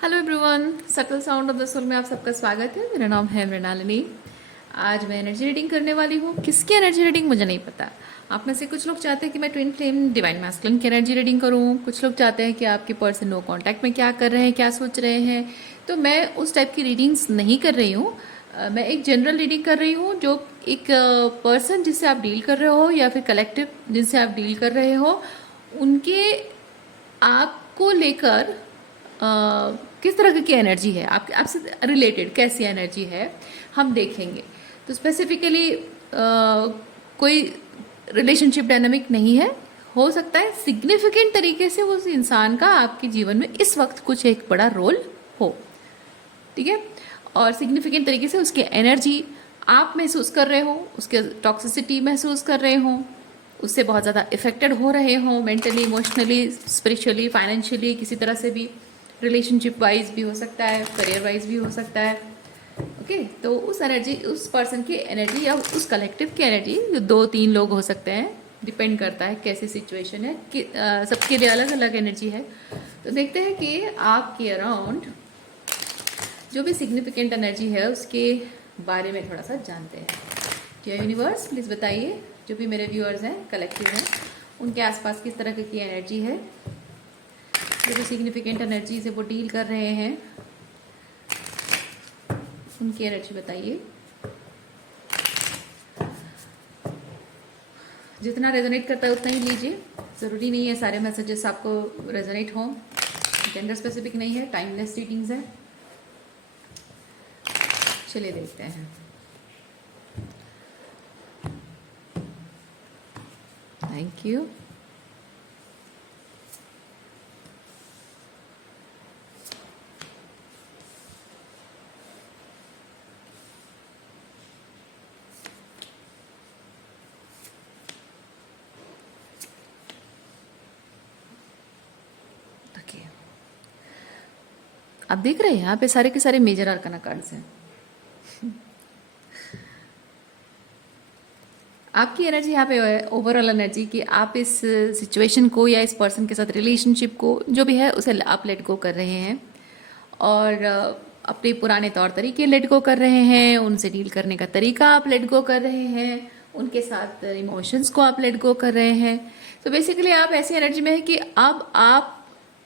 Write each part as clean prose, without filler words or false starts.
Hello everyone, subtle sound of the soul में आप सबका स्वागत है। मेरा नाम है मृणालिनी। आज मैं एनर्जी रीडिंग करने वाली हूँ। किसकी एनर्जी रीडिंग मुझे नहीं पता। आप में से कुछ लोग चाहते हैं कि मैं ट्विन फ्लेम डिवाइन मैस्कुलिन की एनर्जी रीडिंग करूँ, कुछ लोग चाहते हैं कि आपके पर्सन नो कांटेक्ट में क्या कर रहे हैं, क्या सोच रहे हैं। तो मैं उस टाइप की रीडिंग्स नहीं कर रही हूँ। मैं एक जनरल रीडिंग कर रही हूँ, जो एक पर्सन जिससे आप डील कर रहे हो या फिर कलेक्टिव जिनसे आप डील कर रहे हो, उनके आपको लेकर किस तरह की एनर्जी है, आप आपसे रिलेटेड कैसी एनर्जी है, हम देखेंगे। तो स्पेसिफिकली कोई रिलेशनशिप डायनामिक नहीं है। हो सकता है सिग्निफिकेंट तरीके से उस इंसान का आपके जीवन में इस वक्त कुछ एक बड़ा रोल हो, ठीक है। और सिग्निफिकेंट तरीके से उसकी एनर्जी आप महसूस कर रहे हो, उसके टॉक्सिसिटी महसूस कर रहे हो, उससे बहुत ज़्यादा इफेक्टेड हो रहे हो, मेंटली, इमोशनली, स्पिरिचुअली, फाइनेंशियली, किसी तरह से भी। रिलेशनशिप वाइज भी हो सकता है, करियर वाइज भी हो सकता है। ओके, तो उस एनर्जी, उस पर्सन की एनर्जी या उस कलेक्टिव की एनर्जी, जो 2-3 लोग हो सकते हैं, डिपेंड करता है कैसी सिचुएशन है कि सबके लिए अलग अलग एनर्जी है। तो देखते हैं कि आपके अराउंड जो भी सिग्निफिकेंट एनर्जी है उसके बारे में थोड़ा सा जानते हैं। क्या यूनिवर्स प्लीज़ बताइए, जो भी मेरे व्यूअर्स हैं, कलेक्टिव हैं, उनके आसपास किस तरह की एनर्जी है, जो भी सिग्निफिकेंट एनर्जी से वो डील कर रहे हैं, उनकी एनर्जी बताइए। जितना रेजोनेट करता है उतना ही लीजिए। ज़रूरी नहीं है सारे मैसेजेस आपको रेजोनेट हों। जेंडर स्पेसिफिक नहीं है, टाइमलेस रीडिंग्स है। चलिए देखते हैं। Thank you. आप देख रहे हैं यहाँ पे सारे के सारे मेजर आर्काना कार्ड्स हैं। आपकी एनर्जी यहाँ पे ओवरऑल एनर्जी कि आप इस सिचुएशन को या इस पर्सन के साथ रिलेशनशिप को जो भी है उसे आप लेट गो कर रहे हैं, और अपने पुराने तौर तरीके लेट गो कर रहे हैं, उनसे डील करने का तरीका आप लेट गो कर रहे हैं, उनके साथ इमोशंस को आप लेट गो कर रहे हैं। तो बेसिकली आप ऐसी एनर्जी में है कि अब आप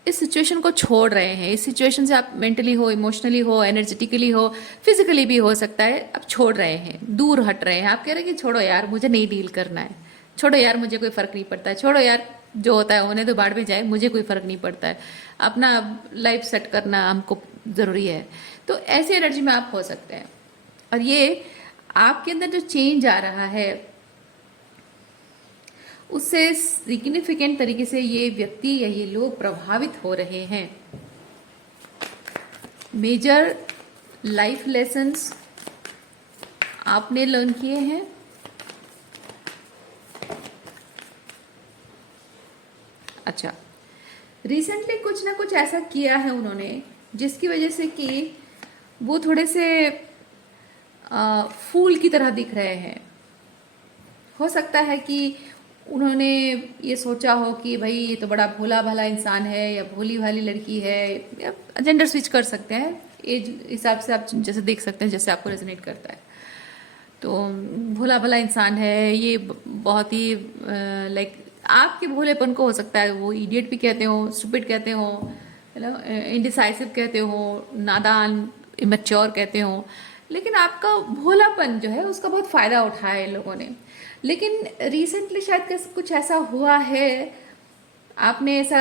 इस सिचुएशन को छोड़ रहे हैं। इस सिचुएशन से आप मेंटली हो, इमोशनली हो, एनर्जेटिकली हो, फिजिकली भी हो सकता है, आप छोड़ रहे हैं, दूर हट रहे हैं। आप कह रहे हैं कि छोड़ो यार, मुझे नहीं डील करना है, छोड़ो यार, मुझे कोई फर्क नहीं पड़ता है, छोड़ो यार, जो होता है होने तो बाढ़ में जाए, मुझे कोई फर्क नहीं पड़ता है, अपना लाइफ सेट करना हमको ज़रूरी है। तो ऐसी एनर्जी में आप हो सकते हैं। और ये आपके अंदर जो चेंज आ रहा है उससे सिग्निफिकेंट तरीके से ये व्यक्ति या ये लोग प्रभावित हो रहे हैं। मेजर लाइफ लेसन्स आपने लर्न किए हैं। अच्छा, रिसेंटली कुछ ना कुछ ऐसा किया है उन्होंने जिसकी वजह से कि वो थोड़े से फूल की तरह दिख रहे हैं। हो सकता है कि उन्होंने ये सोचा हो कि भाई ये तो बड़ा भोला भाला इंसान है या भोली भाली लड़की है, या जेंडर स्विच कर सकते हैं, एज हिसाब से आप जैसे देख सकते हैं, जैसे आपको रेजोनेट करता है। तो भोला भाला इंसान है ये, बहुत ही लाइक आपके भोलेपन को हो सकता है वो इडियट भी कहते हो, स्टूपिड कहते हो, इनडिसाइसिव कहते हो, नादान, इमेच्योर कहते हो, लेकिन आपका भोलापन जो है उसका बहुत फायदा उठाया है इन लोगों ने। लेकिन रिसेंटली शायद कुछ ऐसा हुआ है, आपने ऐसा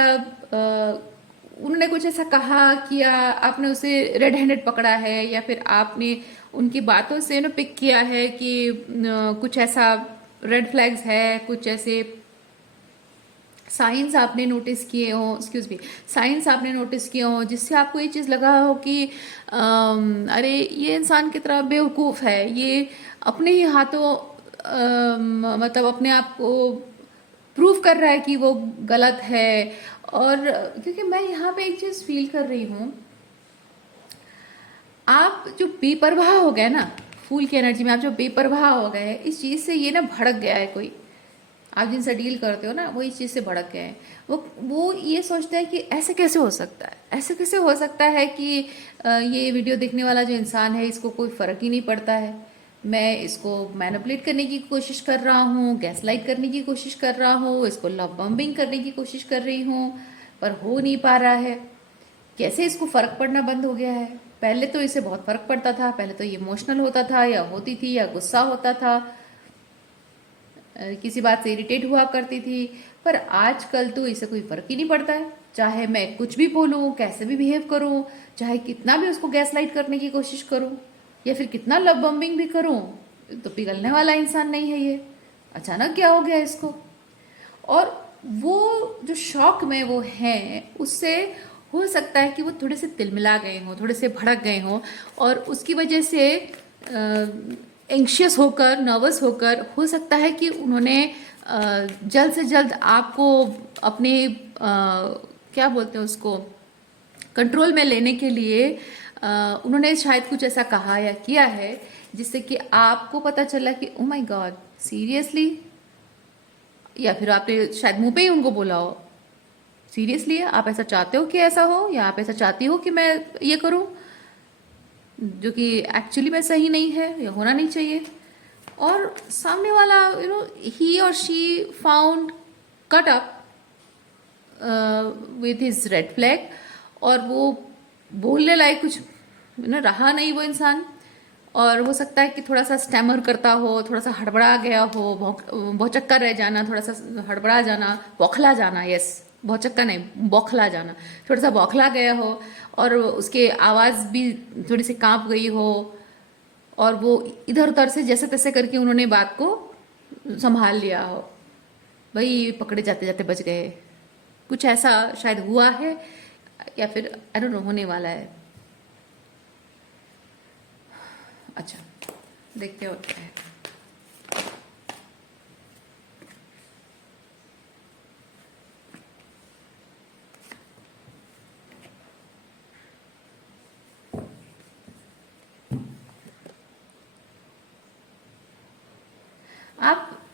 उन्होंने कुछ ऐसा कहा किया, आपने उसे रेड हैंडेड पकड़ा है, या फिर आपने उनकी बातों से ना पिक किया है कि कुछ ऐसा रेड फ्लैग्स है, कुछ ऐसे साइंस आपने नोटिस किए हो, एक्सक्यूज मी, साइंस आपने नोटिस किए हो जिससे आपको ये चीज़ लगा हो कि अरे ये इंसान की तरह बेवकूफ़ है, ये अपने ही हाथों मतलब अपने आप को प्रूव कर रहा है कि वो गलत है। और क्योंकि मैं यहाँ पे एक चीज़ फील कर रही हूँ, आप जो बेपरवाह हो गए ना, फूल की एनर्जी में आप जो बेपरवाह हो गए, इस चीज़ से ये ना भड़क गया है कोई, आप जिनसे डील करते हो ना वो इस चीज़ से भड़क गए हैं। वो ये सोचते हैं कि ऐसे कैसे हो सकता है, ऐसे कैसे हो सकता है कि ये वीडियो देखने वाला जो इंसान है इसको कोई फ़र्क ही नहीं पड़ता है। मैं इसको मैनिपुलेट करने की कोशिश कर रहा हूँ, गैसलाइट करने की कोशिश कर रहा हूँ, इसको लव बम्बिंग करने की कोशिश कर रही हूँ, पर हो नहीं पा रहा है। कैसे इसको फ़र्क पड़ना बंद हो गया है। पहले तो इसे बहुत फ़र्क पड़ता था, पहले तो ये इमोशनल होता था या होती थी या गुस्सा होता था, किसी बात से इरिटेट हुआ करती थी, पर आजकल तो इसे कोई फर्क ही नहीं पड़ता है। चाहे मैं कुछ भी बोलूँ, कैसे भी बिहेव करूँ, चाहे कितना भी उसको गैसलाइट करने की कोशिश करूँ या फिर कितना लव बम्बिंग भी करूँ, तो पिघलने वाला इंसान नहीं है ये। अचानक क्या हो गया इसको। और वो जो शौक में वो हैं उससे हो सकता है कि वो थोड़े से तिलमिला गए हों, थोड़े से भड़क गए हों, और उसकी वजह से एंग्शियस होकर, नर्वस होकर, हो सकता है कि उन्होंने जल्द से जल्द आपको अपने क्या बोलते हैं उसको, कंट्रोल में लेने के लिए उन्होंने शायद कुछ ऐसा कहा या किया है जिससे कि आपको पता चला कि ओ माय गॉड सीरियसली, या फिर आपने शायद मुंह पे ही उनको बोला हो सीरियसली आप ऐसा चाहते हो कि ऐसा हो, या आप ऐसा चाहती हो कि मैं ये करूं जो कि एक्चुअली में सही नहीं है या होना नहीं चाहिए। और सामने वाला ही और she found cut up with his red flag, और वो बोलने लायक कुछ रहा नहीं वो इंसान। और हो सकता है कि थोड़ा सा स्टैमर करता हो, थोड़ा सा हड़बड़ा गया हो, भौचक्का रह जाना, थोड़ा सा हड़बड़ा जाना, बौखला जाना, यस भौचक्का नहीं बौखला जाना, थोड़ा सा बौखला गया हो, और उसके आवाज़ भी थोड़ी सी कांप गई हो, और वो इधर उधर से जैसे तैसे करके उन्होंने बात को संभाल लिया हो। भाई पकड़े जाते जाते बच गए, कुछ ऐसा शायद हुआ है या फिर आई डोंट नो होने वाला है। अच्छा देखते हो क्या है।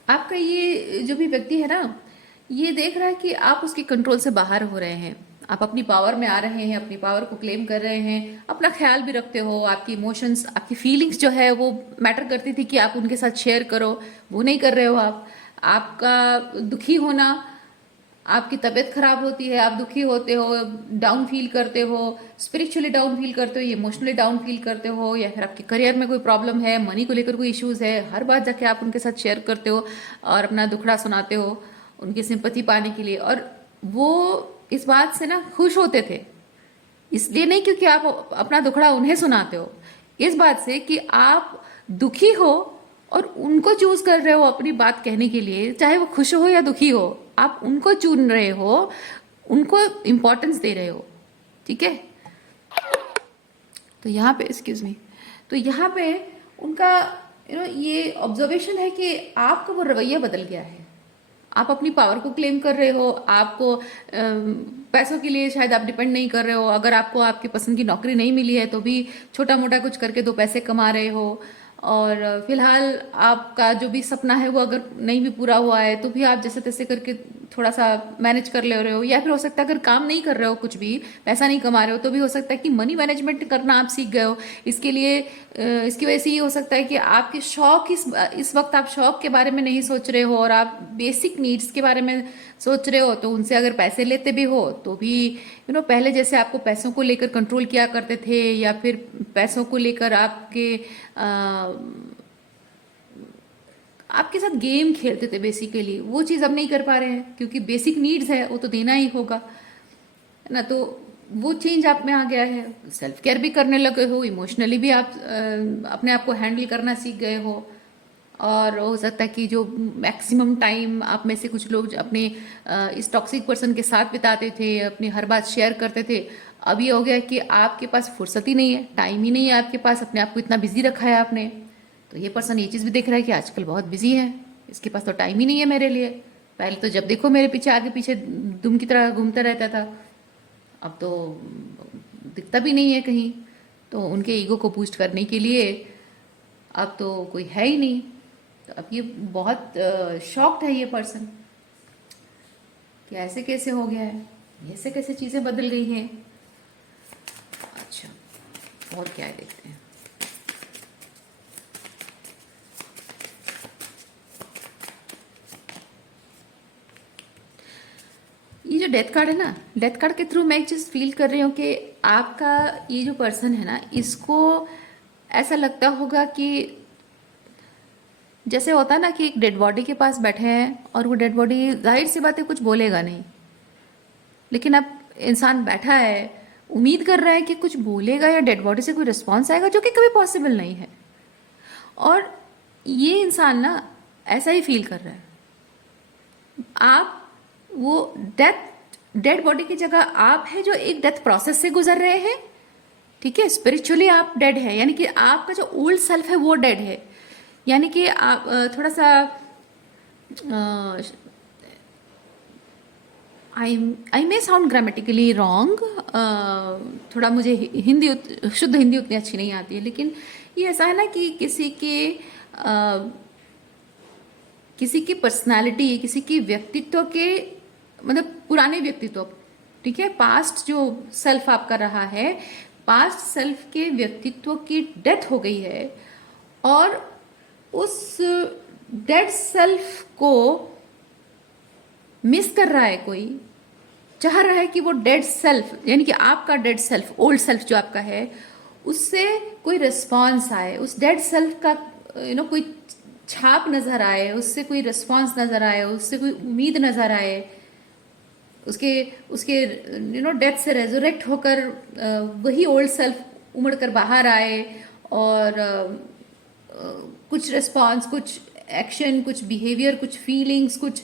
आपका ये जो भी व्यक्ति है ना, ये देख रहा है कि आप उसके कंट्रोल से बाहर हो रहे हैं, आप अपनी पावर में आ रहे हैं, अपनी पावर को क्लेम कर रहे हैं, अपना ख्याल भी रखते हो, आपकी इमोशंस, आपकी फीलिंग्स जो है वो मैटर करती थी कि आप उनके साथ शेयर करो, वो नहीं कर रहे हो आप। आपका दुखी होना, आपकी तबीयत खराब होती है, आप दुखी होते हो, डाउन फील करते हो, स्पिरिचुअली डाउन फील करते हो, इमोशनली डाउन फील करते हो, या फिर आपके करियर में कोई प्रॉब्लम है, मनी को लेकर कोई इश्यूज है, हर बात जाके आप उनके साथ शेयर करते हो और अपना दुखड़ा सुनाते हो उनकी सिंपैथी पाने के लिए। और वो इस बात से ना खुश होते थे, इसलिए नहीं क्योंकि आप अपना दुखड़ा उन्हें सुनाते हो, इस बात से कि आप दुखी हो और उनको चूज कर रहे हो अपनी बात कहने के लिए, चाहे वो खुश हो या दुखी हो, आप उनको चुन रहे हो, उनको इम्पोर्टेंस दे रहे हो। ठीक है, तो यहाँ पे एक्सक्यूज मी, तो यहाँ पे उनका ये ऑब्जर्वेशन है कि आपका वो रवैया बदल गया है। आप अपनी पावर को क्लेम कर रहे हो, आपको पैसों के लिए शायद आप डिपेंड नहीं कर रहे हो, अगर आपको आपकी पसंद की नौकरी नहीं मिली है तो भी छोटा मोटा कुछ करके दो पैसे कमा रहे हो, और फिलहाल आपका जो भी सपना है वो अगर नहीं भी पूरा हुआ है तो भी आप जैसे तैसे करके थोड़ा सा मैनेज कर ले रहे हो। या फिर हो सकता है अगर काम नहीं कर रहे हो, कुछ भी पैसा नहीं कमा रहे हो, तो भी हो सकता है कि मनी मैनेजमेंट करना आप सीख गए हो। इसके लिए इसकी वजह से ये हो सकता है कि आपके शौक इस वक्त आप शौक के बारे में नहीं सोच रहे हो और आप बेसिक नीड्स के बारे में सोच रहे हो, तो उनसे अगर पैसे लेते भी हो तो भी पहले जैसे आपको पैसों को लेकर कंट्रोल किया करते थे, या फिर पैसों को लेकर आपके साथ गेम खेलते थे बेसिकली, वो चीज़ अब नहीं कर पा रहे हैं क्योंकि बेसिक नीड्स है वो तो देना ही होगा, है ना। तो वो चेंज आप में आ गया है, सेल्फ केयर भी करने लगे हो, इमोशनली भी आप अपने आप को हैंडल करना सीख गए हो। और हो सकता है कि जो मैक्सिमम टाइम आप में से कुछ लोग अपने इस टॉक्सिक पर्सन के साथ बिताते थे, अपनी हर बात शेयर करते थे, अब ये हो गया कि आपके पास फुर्सत ही नहीं है, टाइम ही नहीं है आपके पास, अपने आप को इतना बिजी रखा है आपने। तो ये पर्सन ये चीज़ भी देख रहा है कि आजकल बहुत बिजी है, इसके पास तो टाइम ही नहीं है मेरे लिए। पहले तो जब देखो मेरे पीछे आगे पीछे दुम की तरह घूमता रहता था, अब तो दिखता भी नहीं है कहीं। तो उनके ईगो को बूस्ट करने के लिए अब तो कोई है ही नहीं। तो अब ये बहुत शॉक्ड है ये पर्सन कि ऐसे कैसे हो गया है, ऐसे कैसे चीज़ें बदल गई हैं। अच्छा, और क्या है देखते हैं। ये जो डेथ कार्ड है ना, डेथ कार्ड के थ्रू मैं एक चीज़ फील कर रही हूँ कि आपका ये जो पर्सन है ना, इसको ऐसा लगता होगा कि जैसे होता है ना कि एक डेड बॉडी के पास बैठे हैं और वो डेड बॉडी जाहिर सी बात है कुछ बोलेगा नहीं, लेकिन अब इंसान बैठा है, उम्मीद कर रहा है कि कुछ बोलेगा या डेड बॉडी से कोई रिस्पॉन्स आएगा, जो कि कभी पॉसिबल नहीं है। और ये इंसान ना ऐसा ही फील कर रहा है। आप वो डेड बॉडी की जगह आप है जो एक डेथ प्रोसेस से गुजर रहे हैं, ठीक है। स्पिरिचुअली आप डेड है, यानी कि आपका जो ओल्ड सेल्फ है वो डेड है। यानी कि आप थोड़ा सा आई मे साउंड ग्रामेटिकली रॉन्ग, थोड़ा मुझे शुद्ध हिंदी उतनी अच्छी नहीं आती है, लेकिन ये ऐसा है ना कि किसी की पर्सनालिटी, किसी की व्यक्तित्व के मतलब पुराने व्यक्तित्व, ठीक है, पास्ट जो सेल्फ आपका रहा है, पास्ट सेल्फ के व्यक्तित्व की डेथ हो गई है और उस डेड सेल्फ को मिस कर रहा है कोई, चाह रहा है कि वो डेड सेल्फ यानी कि आपका डेड सेल्फ, ओल्ड सेल्फ जो आपका है, उससे कोई रिस्पॉन्स आए, उस डेड सेल्फ का कोई छाप नजर आए, उससे कोई रिस्पॉन्स नजर आए, उससे कोई उम्मीद नजर आए, उसके डेथ से रेजोरेक्ट होकर वही ओल्ड सेल्फ उमड़ कर बाहर आए और कुछ रिस्पॉन्स, कुछ एक्शन, कुछ बिहेवियर, कुछ फीलिंग्स, कुछ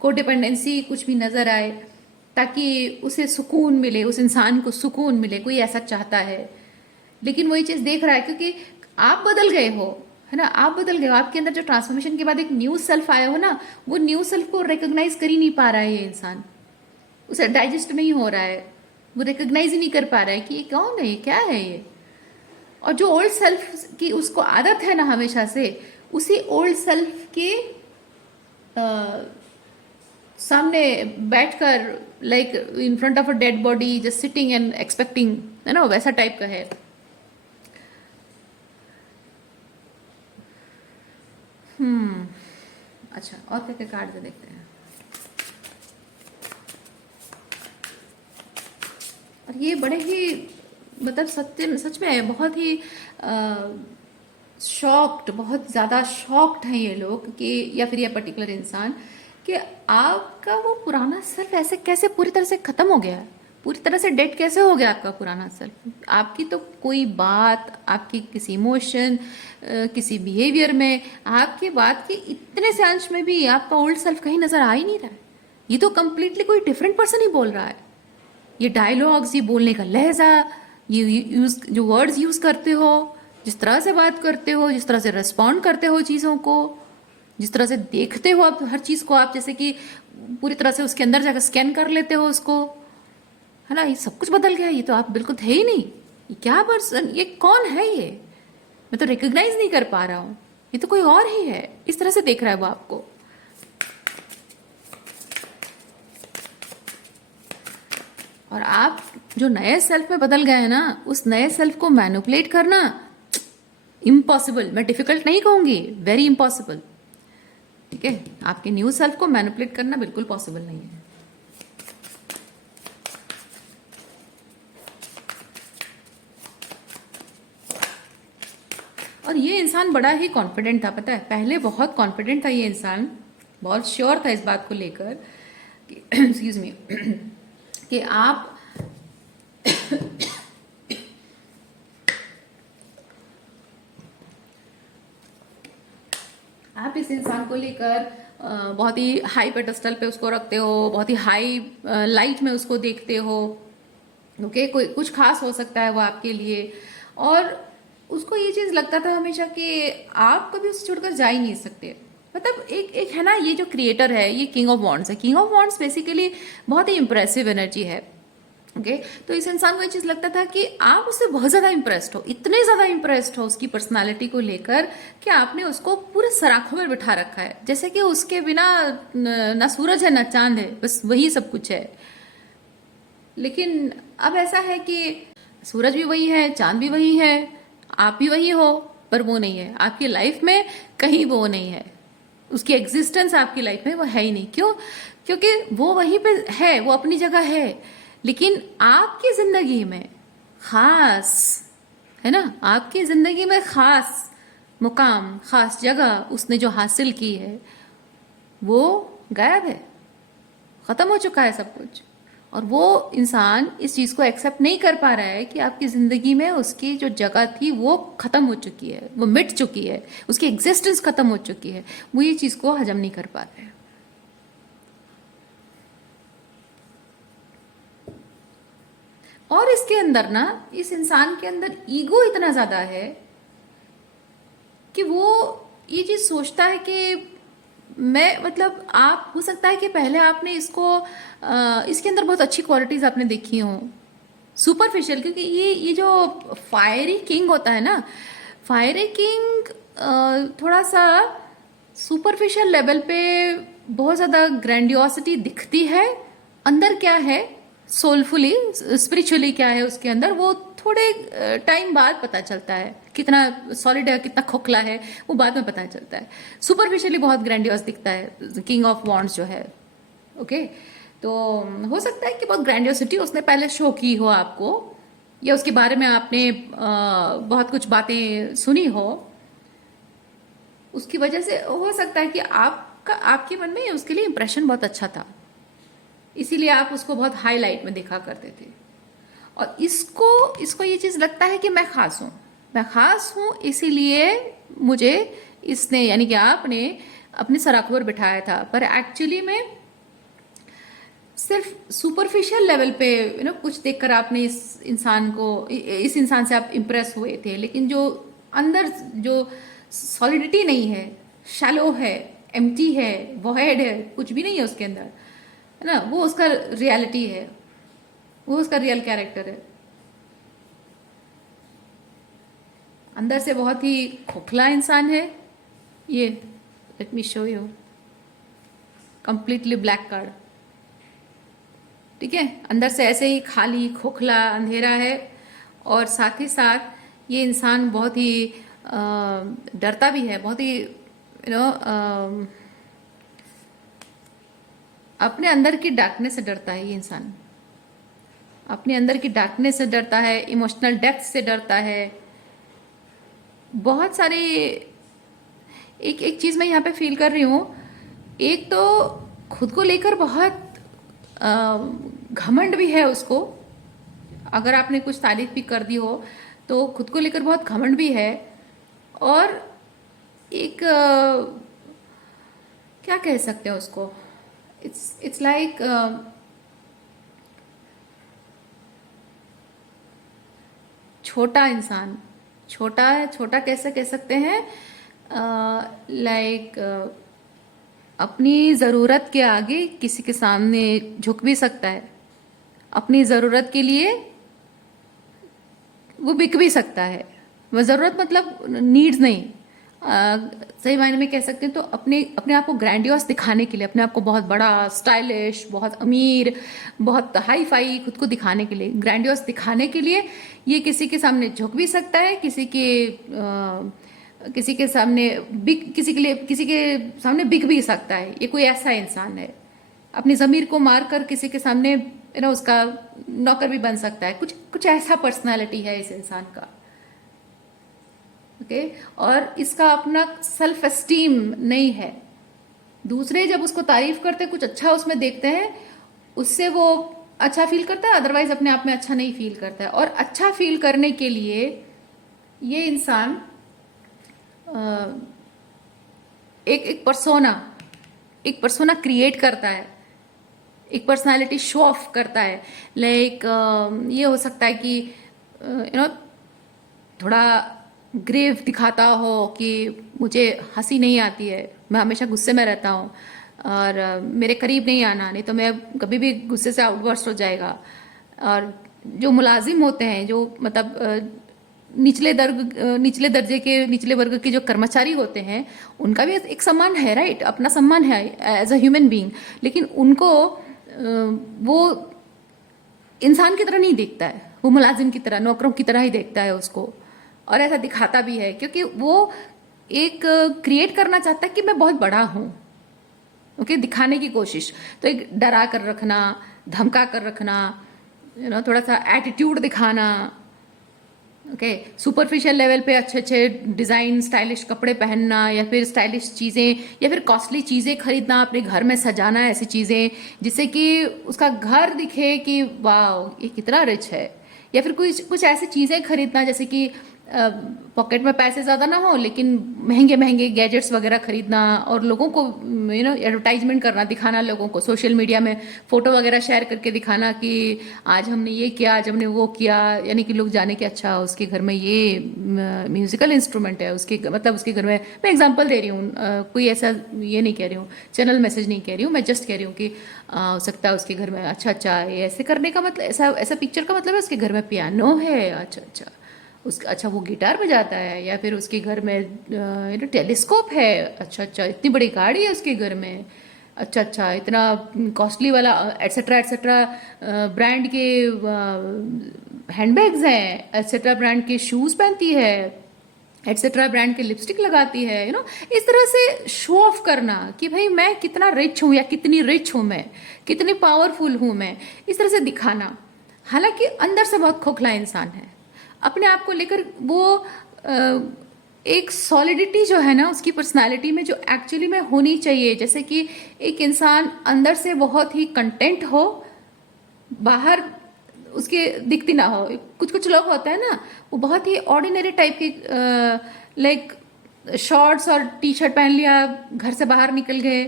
कोडिपेंडेंसी, कुछ भी नजर आए, ताकि उसे सुकून मिले, उस इंसान को सुकून मिले। कोई ऐसा चाहता है, लेकिन वही चीज देख रहा है क्योंकि आप बदल गए हो, है ना, आप बदल गए हो। आपके अंदर जो ट्रांसफॉर्मेशन के बाद एक न्यू सेल्फ आया हो ना, वो न्यू सेल्फ को रिकॉग्नाइज कर ही नहीं पा रहा है ये इंसान, उसे डाइजेस्ट नहीं हो रहा है, वो रिकॉग्नाइज ही नहीं कर पा रहा है कि ये कौन है, ये क्या है ये। और जो ओल्ड सेल्फ की उसको आदत है ना हमेशा से, उसी ओल्ड सेल्फ के सामने बैठकर like in front of a dead body just sitting and expecting, है ना, वैसा टाइप का है। अच्छा, और क्या क्या कार्ड से देखते हैं। और ये बड़े ही मतलब सच में बहुत ही शॉक्ड, बहुत ज़्यादा शॉक्ड हैं ये लोग कि, या फिर ये पर्टिकुलर इंसान, कि आपका वो पुराना सेल्फ ऐसे कैसे पूरी तरह से ख़त्म हो गया है, पूरी तरह से डेड कैसे हो गया आपका पुराना सेल्फ। आपकी तो कोई बात, आपकी किसी इमोशन, किसी बिहेवियर में, आपके बात के इतने से अंश में भी आपका ओल्ड सेल्फ कहीं नज़र आ ही नहीं रहा है। ये तो कंप्लीटली कोई डिफरेंट पर्सन ही बोल रहा है। ये डायलॉग्स, ये बोलने का लहजा, ये जो वर्ड्स यूज करते हो, जिस तरह से बात करते हो, जिस तरह से रिस्पॉन्ड करते हो चीज़ों को, जिस तरह से देखते हो आप हर चीज़ को, आप जैसे कि पूरी तरह से उसके अंदर जाकर स्कैन कर लेते हो उसको, है ना, ये सब कुछ बदल गया। ये तो आप बिल्कुल थे ही नहीं। ये क्या पर्सन, ये कौन है ये, मैं तो रिकॉग्नाइज नहीं कर पा रहा हूँ, ये तो कोई और ही है। इस तरह से देख रहा है वो आपको। और आप जो नए सेल्फ में बदल गए हैं ना, उस नए सेल्फ को मैनिपुलेट करना इम्पॉसिबल, मैं डिफिकल्ट नहीं कहूंगी, वेरी इम्पॉसिबल, ठीक है। आपके न्यू सेल्फ को मैनिपुलेट करना बिल्कुल पॉसिबल नहीं है। और ये इंसान बड़ा ही कॉन्फिडेंट था, पता है, पहले बहुत कॉन्फिडेंट था ये इंसान, बहुत श्योर था इस बात को लेकर एक्सक्यूज मी कि आप आप इस इंसान को लेकर बहुत ही हाई पेडेस्टल पे उसको रखते हो, बहुत ही हाई लाइट में उसको देखते हो, ओके। कोई कुछ खास हो सकता है वो आपके लिए, और उसको ये चीज लगता था हमेशा कि आप कभी उससे छोड़कर जा ही नहीं सकते। मतलब एक है ना, ये जो क्रिएटर है, ये किंग ऑफ वॉन्ड्स है। किंग ऑफ वॉन्ड्स बेसिकली बहुत ही इंप्रेसिव एनर्जी है, ओके तो इस इंसान को ये चीज लगता था कि आप उससे बहुत ज्यादा इंप्रेस्ड हो, इतने ज्यादा इंप्रेस्ड हो उसकी पर्सनालिटी को लेकर कि आपने उसको पूरे सराखों में बिठा रखा है, जैसे कि उसके बिना ना सूरज है ना चांद है, बस वही सब कुछ है। लेकिन अब ऐसा है कि सूरज भी वही है, चांद भी वही है, आप भी वही हो, पर वो नहीं है आपकी लाइफ में, कहीं वो नहीं है, उसकी एग्जिस्टेंस आपकी लाइफ में वो है ही नहीं। क्यों? क्योंकि वो वहीं पे है, वो अपनी जगह है, लेकिन आपकी जिंदगी में खास, है ना, आपकी जिंदगी में खास मुकाम, खास जगह उसने जो हासिल की है वो गायब है, खत्म हो चुका है सब कुछ। और वो इंसान इस चीज को एक्सेप्ट नहीं कर पा रहा है कि आपकी जिंदगी में उसकी जो जगह थी वो खत्म हो चुकी है, वो मिट चुकी है, उसकी एग्जिस्टेंस खत्म हो चुकी है, वो ये चीज को हजम नहीं कर पा रहे हैं। और इसके अंदर ना, इस इंसान के अंदर ईगो इतना ज्यादा है कि वो ये चीज सोचता है कि मैं, मतलब आप, हो सकता है कि पहले आपने इसको इसके अंदर बहुत अच्छी क्वालिटीज आपने देखी हो, सुपरफिशियल, क्योंकि ये जो फायरी किंग होता है ना, फायरी किंग थोड़ा सा सुपरफिशियल लेवल पे बहुत ज़्यादा ग्रैंडियोसिटी दिखती है, अंदर क्या है सोलफुली स्पिरिचुअली क्या है उसके अंदर, वो थोड़े टाइम बाद पता चलता है, कितना सॉलिड है कितना खोखला है वो बाद में पता चलता है। सुपरफिशियली बहुत ग्रैंडियोस दिखता है किंग ऑफ वॉन्ड्स जो है। ओके तो हो सकता है कि बहुत ग्रैंडियोसिटी उसने पहले शो की हो आपको, या उसके बारे में आपने बहुत कुछ बातें सुनी हो, उसकी वजह से हो सकता है कि आपका, आपके मन में उसके लिए इंप्रेशन बहुत अच्छा था, इसीलिए आप उसको बहुत हाईलाइट में देखा करते थे। और इसको इसको ये चीज लगता है कि मैं खास हूं, मैं खास हूं, इसीलिए मुझे इसने, यानी कि आपने अपने सराखों पर बिठाया था। पर एक्चुअली में सिर्फ सुपरफिशियल लेवल पे कुछ देखकर आपने इस इंसान से आप इम्प्रेस हुए थे, लेकिन जो अंदर जो सॉलिडिटी नहीं है, शैलो है, एम्प्टी है, वॉइड है, कुछ भी नहीं है उसके अंदर, है ना, वो उसका रियलिटी है, वो उसका रियल कैरेक्टर है। अंदर से बहुत ही खोखला इंसान है ये। Let me show you, completely black card, ठीक है, अंदर से ऐसे ही खाली खोखला अंधेरा है। और साथ ही साथ ये इंसान बहुत ही डरता भी है, बहुत ही अपने अंदर की डार्कनेस से डरता है ये इंसान, अपने अंदर की डार्कनेस से डरता है, इमोशनल डेप्थ से डरता है। बहुत सारे, एक एक चीज मैं यहाँ पे फील कर रही हूँ, एक तो खुद को लेकर बहुत घमंड भी है उसको, अगर आपने कुछ तारीफ भी कर दी हो तो खुद को लेकर बहुत घमंड भी है। और एक क्या कह सकते हैं उसको, इट्स लाइक छोटा इंसान, छोटा छोटा कैसे कह सकते हैं, लाइक अपनी ज़रूरत के आगे किसी के सामने झुक भी सकता है, अपनी ज़रूरत के लिए वो बिक भी सकता है। वो ज़रूरत मतलब नीड्स नहीं, सही मायने में कह सकते हैं तो अपने अपने आप को ग्रैंडियस दिखाने के लिए, अपने आप को बहुत बड़ा, स्टाइलिश, बहुत अमीर, बहुत हाई फाई खुद को दिखाने के लिए, ग्रैंडियस दिखाने के लिए ये किसी के सामने झुक भी सकता है, किसी के सामने बिक, किसी के सामने बिक भी सकता है। ये कोई ऐसा इंसान है, अपनी ज़मीर को मार कर किसी के सामने उसका नौकर भी बन सकता है, कुछ कुछ ऐसा पर्सनालिटी है इस इंसान का। ओके और इसका अपना सेल्फ एस्टीम नहीं है, दूसरे जब उसको तारीफ करते, कुछ अच्छा उसमें देखते हैं, उससे वो अच्छा फील करता है, अदरवाइज अपने आप में अच्छा नहीं फील करता है। और अच्छा फील करने के लिए ये इंसान एक पर्सोना क्रिएट करता है, एक पर्सनालिटी शो ऑफ करता है। लाइक ये हो सकता है कि थोड़ा ग्रेव दिखाता हो कि मुझे हंसी नहीं आती है, मैं हमेशा गुस्से में रहता हूँ, और मेरे करीब नहीं आना, नहीं तो मैं कभी भी गुस्से से आउटबर्स्ट हो जाएगा, और जो मुलाजिम होते हैं, जो मतलब निचले दर्जे के, निचले वर्ग के जो कर्मचारी होते हैं, उनका भी एक सम्मान है, राइट, अपना सम्मान है एज अ ह्यूमन बीइंग। लेकिन उनको वो इंसान की तरह नहीं देखता है, वो मुलाजिम की तरह, नौकरों की तरह ही देखता है उसको। और ऐसा दिखाता भी है, क्योंकि वो एक क्रिएट करना चाहता है कि मैं बहुत बड़ा हूं। ओके, दिखाने की कोशिश। तो एक डरा कर रखना, धमका कर रखना, थोड़ा सा एटीट्यूड दिखाना। ओके, सुपरफिशियल लेवल पे अच्छे अच्छे डिजाइन, स्टाइलिश कपड़े पहनना, या फिर स्टाइलिश चीजें, या फिर कॉस्टली चीजें खरीदना, अपने घर में सजाना, ऐसी चीजें जिससे कि उसका घर दिखे कि वाह ये कितना रिच है। या फिर कुछ कुछ ऐसी चीजें खरीदना जैसे कि पॉकेट में पैसे ज्यादा ना हो, लेकिन महंगे महंगे गैजेट्स वगैरह खरीदना, और लोगों को एडवर्टाइजमेंट करना, दिखाना लोगों को, सोशल मीडिया में फोटो वगैरह शेयर करके दिखाना कि आज हमने ये किया, आज हमने वो किया, यानी कि लोग जाने कि अच्छा उसके घर में ये म्यूजिकल इंस्ट्रूमेंट है, उसके मतलब उसके घर में, मैं एग्जांपल दे रही हूँ, कोई ऐसा ये नहीं कह रही हूँ, चैनल मैसेज नहीं कह रही हूँ, मैं जस्ट कह रही हूँ कि हो सकता है उसके घर में अच्छा अच्छा ये ऐसे करने का मतलब, ऐसा ऐसा पिक्चर का मतलब है उसके घर में पियानो है, अच्छा अच्छा उसका, अच्छा वो गिटार बजाता है, या फिर उसके घर में टेलीस्कोप है, अच्छा अच्छा इतनी बड़ी गाड़ी है उसके घर में, अच्छा अच्छा इतना कॉस्टली वाला एटसेट्रा एटसेट्रा ब्रांड के हैंडबैग्स हैं, एटसेट्रा ब्रांड के शूज पहनती है, एटसेट्रा ब्रांड के लिपस्टिक लगाती है, इस तरह से शो ऑफ करना कि भाई मैं कितना रिच हूं, या कितनी रिच हूं मैं, कितनी पावरफुल हूं मैं, इस तरह से दिखाना। हालांकि अंदर से बहुत खोखला इंसान है, अपने आप को लेकर वो एक सॉलिडिटी जो है ना उसकी पर्सनालिटी में, जो एक्चुअली में होनी चाहिए, जैसे कि एक इंसान अंदर से बहुत ही कंटेंट हो, बाहर उसके दिखती ना हो। कुछ कुछ लोग होते हैं ना, वो बहुत ही ऑर्डिनरी टाइप के, लाइक शॉर्ट्स और टी शर्ट पहन लिया, घर से बाहर निकल गए,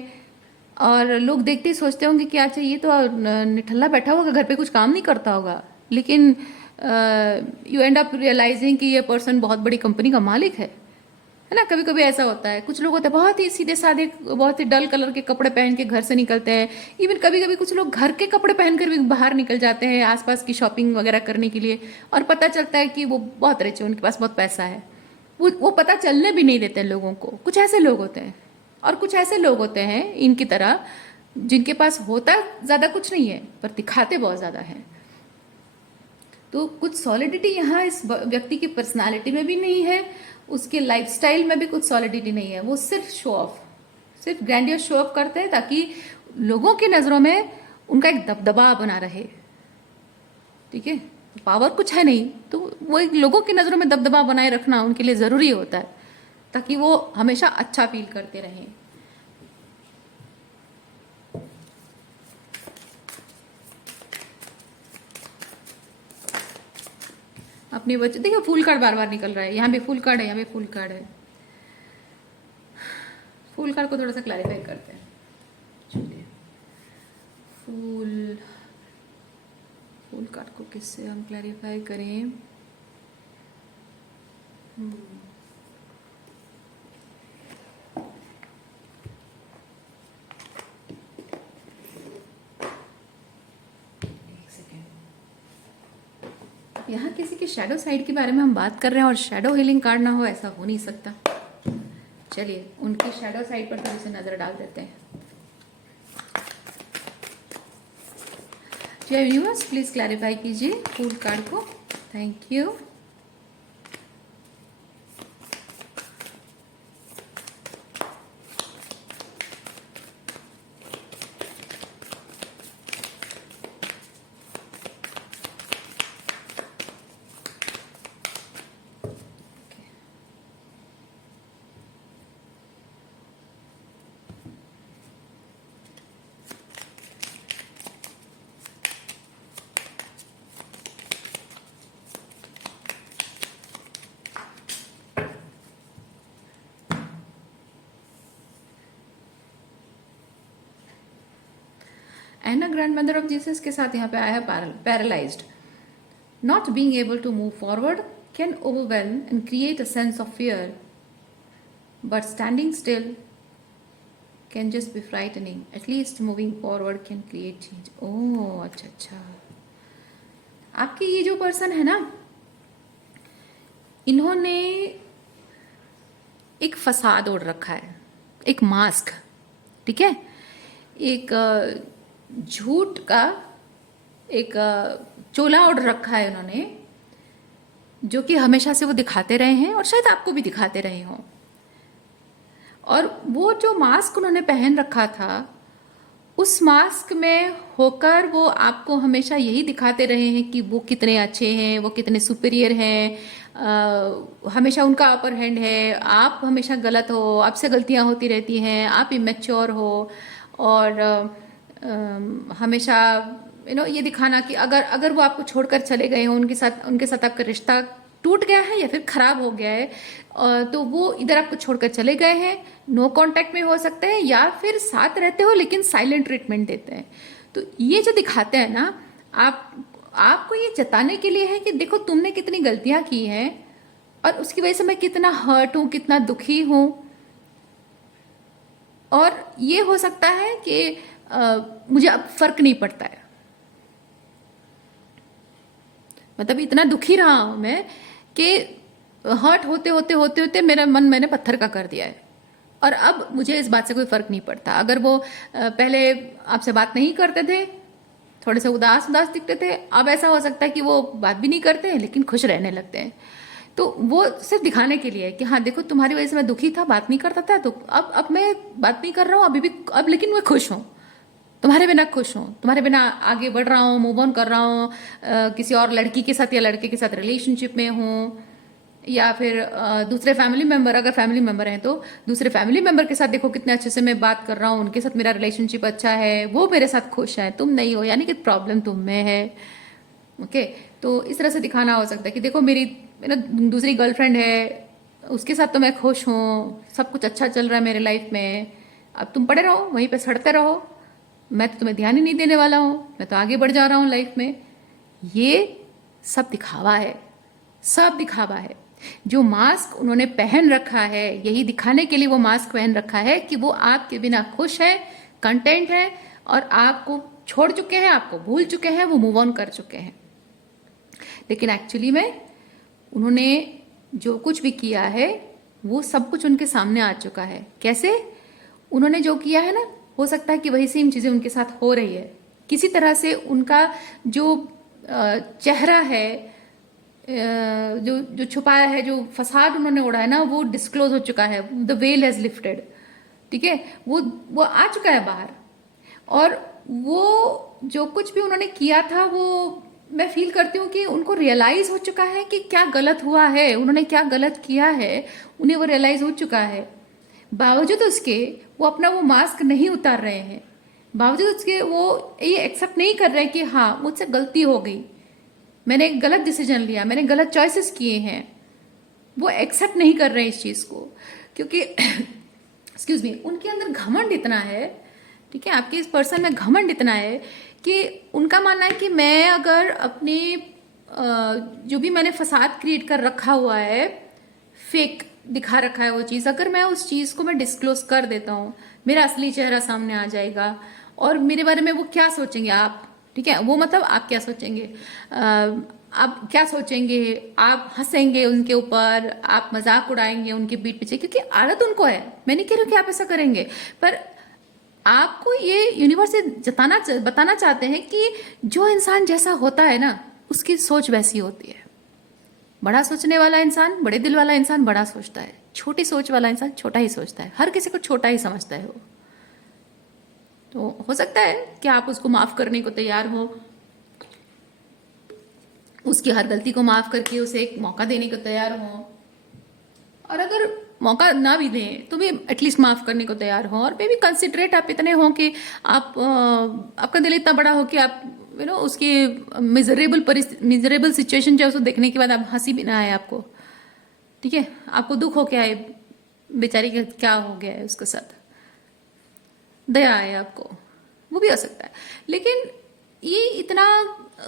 और लोग देखते ही सोचते होंगे कि अच्छा ये तो निठल्ला बैठा होगा, घर पे कुछ काम नहीं करता होगा, लेकिन यू एंड अप रियलाइजिंग कि ये पर्सन बहुत बड़ी कंपनी का मालिक है ना। कभी कभी ऐसा होता है, कुछ लोग होते हैं बहुत ही सीधे साधे, बहुत ही डल कलर के कपड़े पहन के घर से निकलते हैं। इवन कभी कभी कुछ लोग घर के कपड़े पहनकर भी बाहर निकल जाते हैं आसपास की शॉपिंग वगैरह करने के लिए, और पता चलता है कि वो बहुत रिच है, उनके पास बहुत पैसा है। वो पता चलने भी नहीं देते लोगों को। कुछ ऐसे लोग होते हैं, और कुछ ऐसे लोग होते हैं इनकी तरह, जिनके पास होता ज्यादा कुछ नहीं है पर दिखाते बहुत ज्यादा है। तो कुछ सॉलिडिटी यहाँ इस व्यक्ति की पर्सनालिटी में भी नहीं है, उसके लाइफस्टाइल में भी कुछ सॉलिडिटी नहीं है। वो सिर्फ शो ऑफ, सिर्फ ग्रैंडियर शो ऑफ करते हैं ताकि लोगों की नजरों में उनका एक दबदबा बना रहे। ठीक है, पावर कुछ है नहीं, तो वो एक लोगों की नजरों में दबदबा बनाए रखना उनके लिए जरूरी होता है, ताकि वो हमेशा अच्छा फील करते रहें। अपने बच्चे देखिए, फुल कार्ड बार बार निकल रहा है, यहाँ भी फुल कार्ड है, यहाँ भी फुल कार्ड है। फुल कार्ड को थोड़ा सा क्लैरिफाई करते हैं। चलिए, फुल फुल कार्ड को किससे हम क्लैरिफाई करें? यहाँ किसी के शैडो साइड के बारे में हम बात कर रहे हैं, और शैडो हीलिंग कार्ड ना हो, ऐसा हो नहीं सकता। चलिए उनकी शैडो साइड पर थोड़ी सी नजर डाल देते हैं। यूनिवर्स प्लीज क्लैरिफाई कीजिए फूल कार्ड को, thank you. Anna grandmother of Jesus के साथ यहाँ पे आया है paralysed. Not being able to move forward can overwhelm and create a sense of fear, but standing still can just be frightening, at least moving forward can create change. Oh अच्छा अच्छा, आपके ये जो पर्सन है ना, इन्होंने एक फसाद ओढ़ रखा है, एक मास्क, ठीक है, एक झूठ का एक चोला ओढ़ रखा है उन्होंने, जो कि हमेशा से वो दिखाते रहे हैं और शायद आपको भी दिखाते रहे हों। और वो जो मास्क उन्होंने पहन रखा था, उस मास्क में होकर वो आपको हमेशा यही दिखाते रहे हैं कि वो कितने अच्छे हैं, वो कितने सुपीरियर हैं, हमेशा उनका अपर हैंड है, आप हमेशा गलत हो, आपसे गलतियां होती रहती हैं, आप इमेच्योर हो। और हमेशा ये दिखाना कि अगर अगर वो आपको छोड़कर चले गए हो, उनके साथ आपका रिश्ता टूट गया है या फिर खराब हो गया है, तो वो इधर आपको छोड़कर चले गए हैं, नो कांटेक्ट में हो सकते हैं, या फिर साथ रहते हो लेकिन साइलेंट ट्रीटमेंट देते हैं। तो ये जो दिखाते हैं ना, आपको ये जताने के लिए है कि देखो तुमने कितनी गलतियां की हैं और उसकी वजह से मैं कितना हर्ट हूं, कितना दुखी हूं। और ये हो सकता है कि मुझे अब फर्क नहीं पड़ता है, मतलब इतना दुखी रहा हूं मैं कि हर्ट होते होते होते होते मेरा मन मैंने पत्थर का कर दिया है, और अब मुझे इस बात से कोई फर्क नहीं पड़ता। अगर वो पहले आपसे बात नहीं करते थे, थोड़े से उदास उदास दिखते थे, अब ऐसा हो सकता है कि वो बात भी नहीं करते हैं लेकिन खुश रहने लगते हैं। तो वो सिर्फ दिखाने के लिए है कि हाँ देखो तुम्हारी वजह से मैं दुखी था, बात नहीं करता था, तो अब मैं बात नहीं कर रहा हूँ अभी भी, अब लेकिन मैं खुश हूँ, तुम्हारे बिना खुश हूँ, तुम्हारे बिना आगे बढ़ रहा हूँ, मूव ऑन कर रहा हूँ, किसी और लड़की के साथ या लड़के के साथ रिलेशनशिप में हूँ, या फिर दूसरे फैमिली मेंबर, अगर फैमिली मेंबर हैं तो दूसरे फैमिली मेंबर के साथ देखो कितने अच्छे से मैं बात कर रहा हूँ, उनके साथ मेरा रिलेशनशिप अच्छा है, वो मेरे साथ खुश है, तुम नहीं हो, यानी कि प्रॉब्लम तुम में है। ओके, तो इस तरह से दिखाना हो सकता है कि देखो मेरी दूसरी गर्लफ्रेंड है, उसके साथ तो मैं खुश हूँ, सब कुछ अच्छा चल रहा है मेरे लाइफ में, अब तुम पड़े रहो वहीं पे सड़ते रहो, मैं तो तुम्हें ध्यान ही नहीं देने वाला हूँ, मैं तो आगे बढ़ जा रहा हूँ लाइफ में। ये सब दिखावा है, सब दिखावा है। जो मास्क उन्होंने पहन रखा है, यही दिखाने के लिए वो मास्क पहन रखा है कि वो आपके बिना खुश है, कंटेंट है, और आपको छोड़ चुके हैं, आपको भूल चुके हैं, वो मूव ऑन कर चुके हैं। लेकिन एक्चुअली में उन्होंने जो कुछ भी किया है वो सब कुछ उनके सामने आ चुका है। कैसे? उन्होंने जो किया है ना, हो सकता है कि वही सेम चीजें उनके साथ हो रही है, किसी तरह से उनका जो चेहरा है, जो जो छुपाया है, जो फसाद उन्होंने ओढ़ा है ना, वो डिस्क्लोज हो चुका है, द वेल हैज लिफ्टेड, ठीक है, वो आ चुका है बाहर। और वो जो कुछ भी उन्होंने किया था, वो मैं फील करती हूँ कि उनको रियलाइज हो चुका है कि क्या गलत हुआ है, उन्होंने क्या गलत किया है, उन्हें वो रियलाइज हो चुका है। बावजूद उसके वो अपना वो मास्क नहीं उतार रहे हैं, बावजूद उसके वो ये एक्सेप्ट नहीं कर रहे कि हाँ मुझसे गलती हो गई, मैंने एक गलत डिसीजन लिया, मैंने गलत चॉइसेस किए हैं। वो एक्सेप्ट नहीं कर रहे इस चीज को, क्योंकि एक्सक्यूज मी, उनके अंदर घमंड इतना है, ठीक है, आपके इस पर्सन में घमंड इतना है कि उनका मानना है कि मैं अगर अपने जो भी मैंने फसाद क्रिएट कर रखा हुआ है, फेक दिखा रखा है वो चीज़, अगर मैं उस चीज़ को मैं डिस्क्लोज कर देता हूँ, मेरा असली चेहरा सामने आ जाएगा, और मेरे बारे में वो क्या सोचेंगे आप, ठीक है, वो मतलब आप क्या सोचेंगे, आप क्या सोचेंगे, आप हंसेंगे उनके ऊपर, आप मजाक उड़ाएंगे उनके पीठ पीछे, क्योंकि आदत उनको है। मैं नहीं कह रही हूँ कि आप ऐसा करेंगे, पर आपको ये यूनिवर्स से बताना चाहते हैं कि जो इंसान जैसा होता है ना, उसकी सोच वैसी होती है। बड़ा सोचने वाला इंसान, बड़े दिल वाला इंसान बड़ा सोचता है, छोटी सोच वाला इंसान छोटा ही सोचता है, हर किसी को छोटा ही समझता है वो। तो हो सकता है कि आप उसको माफ करने को तैयार हो, उसकी हर गलती को माफ करके उसे एक मौका देने को तैयार हो, और अगर मौका ना भी दें तो भी एटलीस्ट माफ करने को तैयार हो, और मे भी कंसिडरेट आप इतने हो कि आप आपका दिल इतना बड़ा हो कि आप उसकी मिजरेबल सिचुएशन जो है उसको देखने के बाद आप हंसी भी ना आए आपको, ठीक है, आपको दुख हो क्या है, बेचारी का क्या हो गया है उसके साथ, दया आए आपको, वो भी हो सकता है। लेकिन ये इतना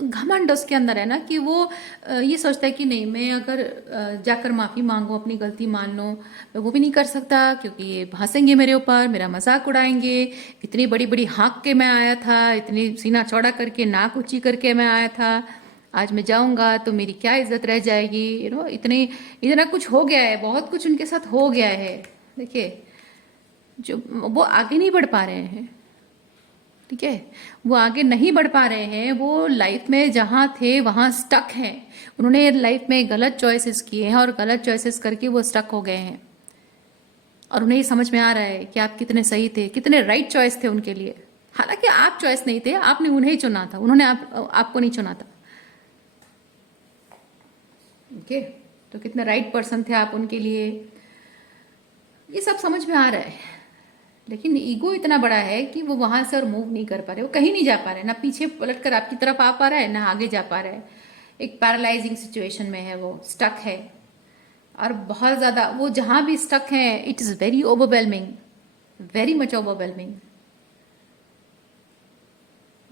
घमंड उसके अंदर है ना कि वो ये सोचता है कि नहीं, मैं अगर जाकर माफ़ी मांगूं, अपनी गलती मान लूं, मैं वो भी नहीं कर सकता, क्योंकि ये हंसेंगे मेरे ऊपर, मेरा मजाक उड़ाएंगे, इतनी बड़ी बड़ी हाँक के मैं आया था, इतनी सीना चौड़ा करके नाक ऊंची करके मैं आया था, आज मैं जाऊंगा तो मेरी क्या इज्जत रह जाएगी, इतने इतना कुछ हो गया है, बहुत कुछ उनके साथ हो गया है। देखिए, जो वो आगे नहीं बढ़ पा रहे हैं, ठीक है, वो आगे नहीं बढ़ पा रहे हैं, वो लाइफ में जहाँ थे वहाँ स्टक हैं। उन्होंने लाइफ में गलत चॉइसेस किए हैं और गलत चॉइसेस करके वो स्टक हो गए हैं। और उन्हें ये समझ में आ रहा है कि आप कितने सही थे, कितने राइट चॉइस थे उनके लिए। हालांकि आप चॉइस नहीं थे, आपने उन्हें ही चुना था, उन्होंने आपको नहीं चुना था। ओके, तो कितने राइट पर्सन थे आप उनके लिए, ये सब समझ में आ रहा है। लेकिन ईगो इतना बड़ा है कि वो वहां से और मूव नहीं कर पा रहे, वो कहीं नहीं जा पा रहे, ना पीछे पलट कर आपकी तरफ आ पा रहा है, ना आगे जा पा रहा है। एक पैरालाइजिंग सिचुएशन में है, वो स्टक है। और बहुत ज़्यादा वो जहाँ भी स्टक है, it is very overwhelming, very much overwhelming.